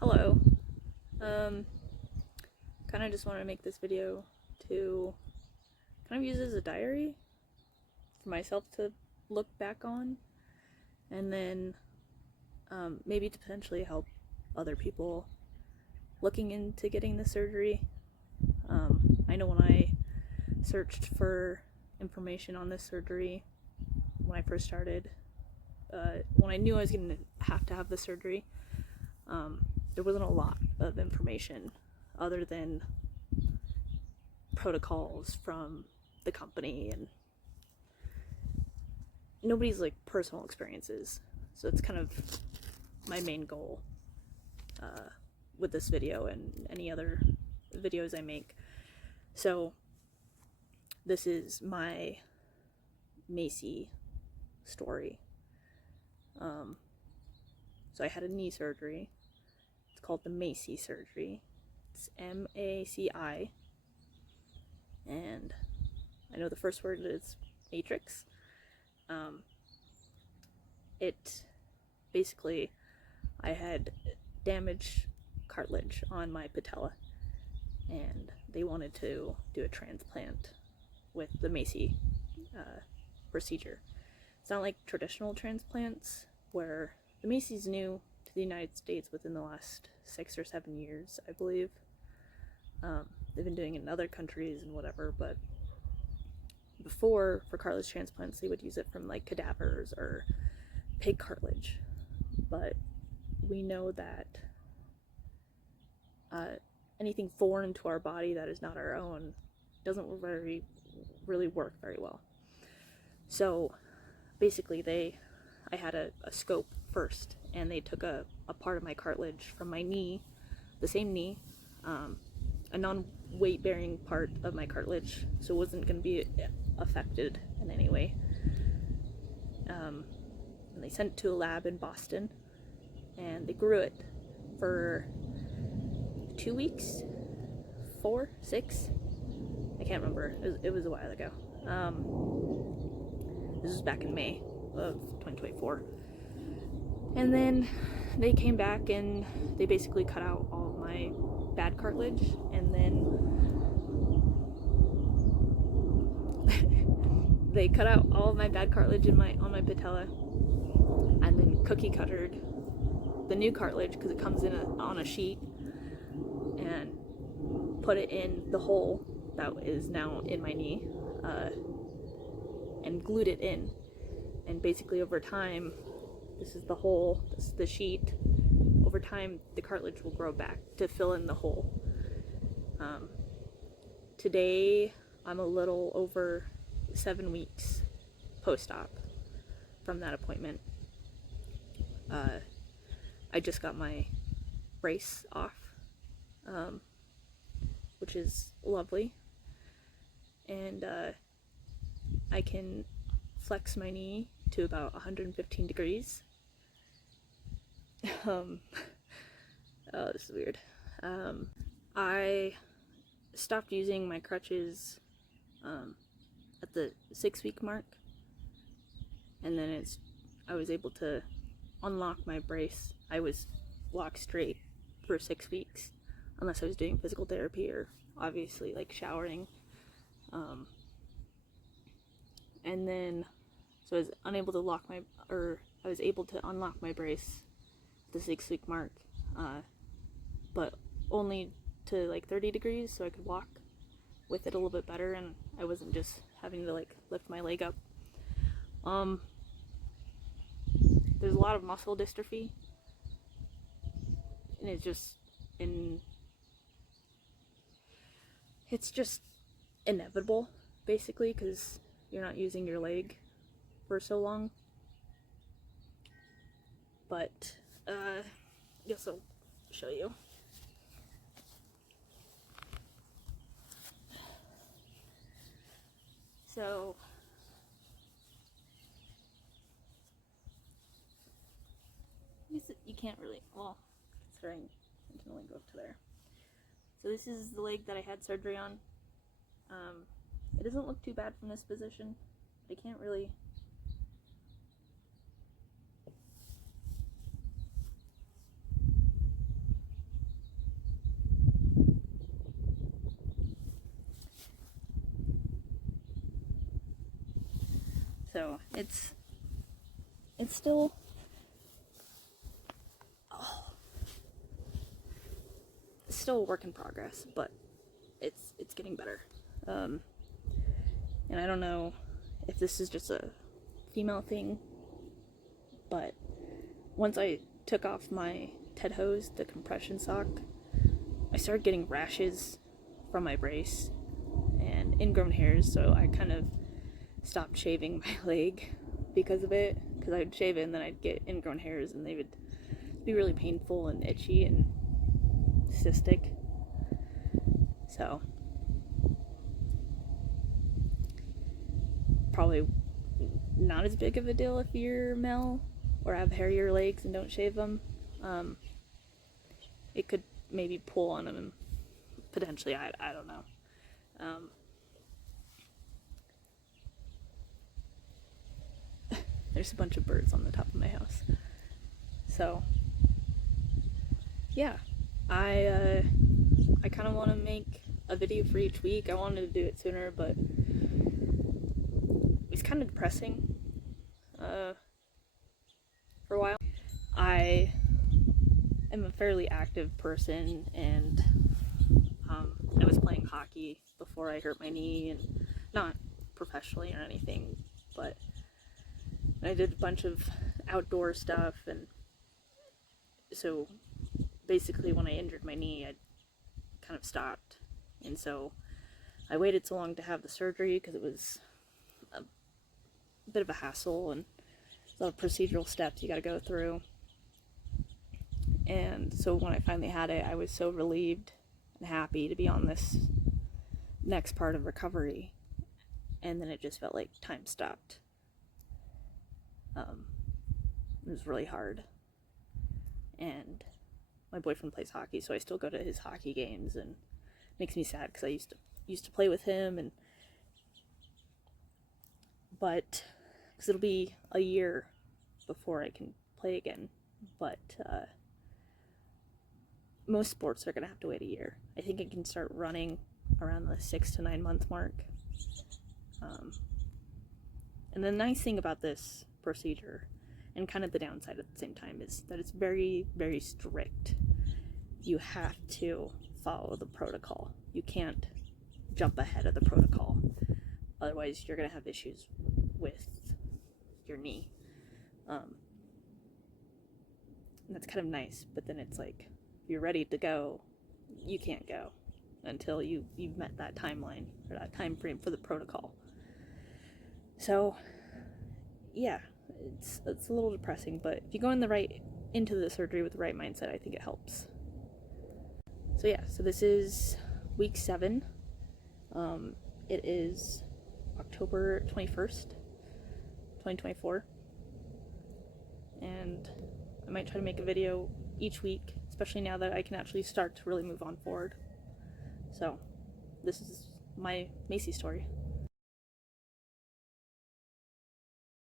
Hello. Um, kind of just want to make this video to kind of use as a diary for myself to look back on, and then maybe to potentially help other people looking into getting the surgery. I know when I searched for information on this surgery when I first started, when I knew I was going to have the surgery, there wasn't a lot of information other than protocols from the company and nobody's like personal experiences. So it's kind of my main goal with this video and any other videos I make. So this is my M.A.C.I story. So I had a knee surgery. It's called the M.A.C.I surgery. It's M.A.C.I. And I know the first word is matrix. It basically, I had damaged cartilage on my patella, and they wanted to do a transplant with the M.A.C.I procedure. It's not like traditional transplants where the M.A.C.I is new to the United States within the last 6 or 7 years, I believe. They've been doing it in other countries and whatever, but before, for cartilage transplants, they would use it from like cadavers or pig cartilage. But we know that anything foreign to our body that is not our own doesn't really work very well. So basically I had a scope first, and they took a part of my cartilage from my knee, the same knee, a non-weight bearing part of my cartilage, so it wasn't going to be affected in any way. And they sent it to a lab in Boston, and they grew it for 2 weeks, 4, 6, I can't remember. It was a while ago. This was back in May of 2024. And then they came back and they basically cut out all of my bad cartilage, and then they cut out all of my bad cartilage on my patella, and then cookie cuttered the new cartilage because it comes in on a sheet, and put it in the hole that is now in my knee, and glued it in. And basically over time, this is the hole, this is the sheet, over time the cartilage will grow back to fill in the hole. Today I'm a little over 7 weeks post-op from that appointment. I just got my brace off, which is lovely, and I can flex my knee to about 115 degrees. Oh, this is weird. I stopped using my crutches at the 6-week mark, and then I was able to unlock my brace. I was walk straight for 6 weeks, unless I was doing physical therapy or obviously like showering. And then, so I was able to unlock my brace at the 6-week mark, but only to like 30 degrees, so I could walk with it a little bit better, and I wasn't just having to like lift my leg up. There's a lot of muscle dystrophy, and it's just inevitable, basically, because you're not using your leg for so long. But I guess I'll show you. So I guess you can't really, well, considering I can only go up to there. So this is the leg that I had surgery on. It doesn't look too bad from this position. I can't really So it's still, it's still a work in progress, but it's getting better. And I don't know if this is just a female thing, but once I took off my Ted hose, the compression sock, I started getting rashes from my brace and ingrown hairs, so I kind of stopped shaving my leg because of it, because I'd shave it and then I'd get ingrown hairs and they would be really painful and itchy and cystic. So probably not as big of a deal if you're male or have hairier legs and don't shave them. It could maybe pull on them potentially. I don't know. There's a bunch of birds on the top of my house. So yeah, I kind of want to make a video for each week. I wanted to do it sooner, but it's kind of depressing for a while. I am a fairly active person, and I was playing hockey before I hurt my knee, and not professionally or anything, but I did a bunch of outdoor stuff, and so basically when I injured my knee, I kind of stopped, and so I waited so long to have the surgery because it was a bit of a hassle and a lot of procedural steps you got to go through. And so when I finally had it, I was so relieved and happy to be on this next part of recovery, and then it just felt like time stopped. It was really hard, and my boyfriend plays hockey, so I still go to his hockey games, and it makes me sad because I used to play with him, but because it'll be a year before I can play again, but most sports are gonna have to wait a year. I think I can start running around the 6 to 9 month mark. And the nice thing about this procedure, and kind of the downside at the same time, is that it's very, very strict. You have to follow the protocol. You can't jump ahead of the protocol. Otherwise, you're going to have issues with your knee. And that's kind of nice, but then it's like, if you're ready to go, you can't go until you've met that timeline, or that time frame for the protocol. So yeah, it's a little depressing, but if you go into the surgery with the right mindset, I think it helps. So yeah, so this is week 7. It is October 21st, 2024, and I might try to make a video each week, especially now that I can actually start to really move on forward. So this is my M.A.C.I story.